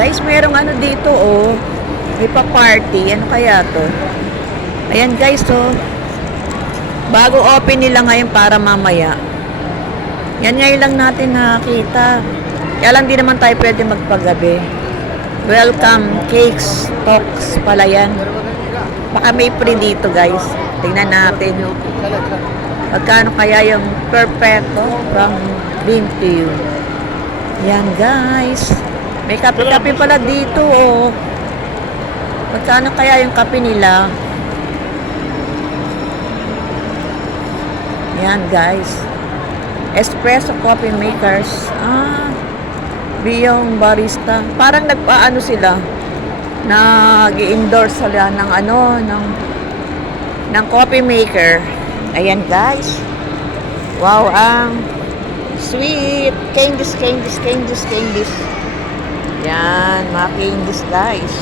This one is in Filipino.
Guys, merong ano dito, oh. May pa-party. Ano kaya to? Ayan, guys, oh. Bago open nila ngayon para mamaya. Yan ngayon lang natin nakakita. Kaya lang di naman tayo pwede magpagabi. Welcome, cakes, talks pala yan. Baka may free dito, guys. Tingnan natin. Magkano kaya yung perfecto from dream to you. Yan, guys. May kape-kape pala dito, oh. Magkano kaya yung kape nila? Yan, guys. Espresso coffee makers. Biyong barista. Parang nagpaano sila. Nag-i-endorse sila ng ano, ng coffee maker. Ayan, guys. Wow, ang sweet. Candies. Yan, mga candies, guys.